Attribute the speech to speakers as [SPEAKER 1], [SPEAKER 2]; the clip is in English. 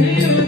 [SPEAKER 1] You.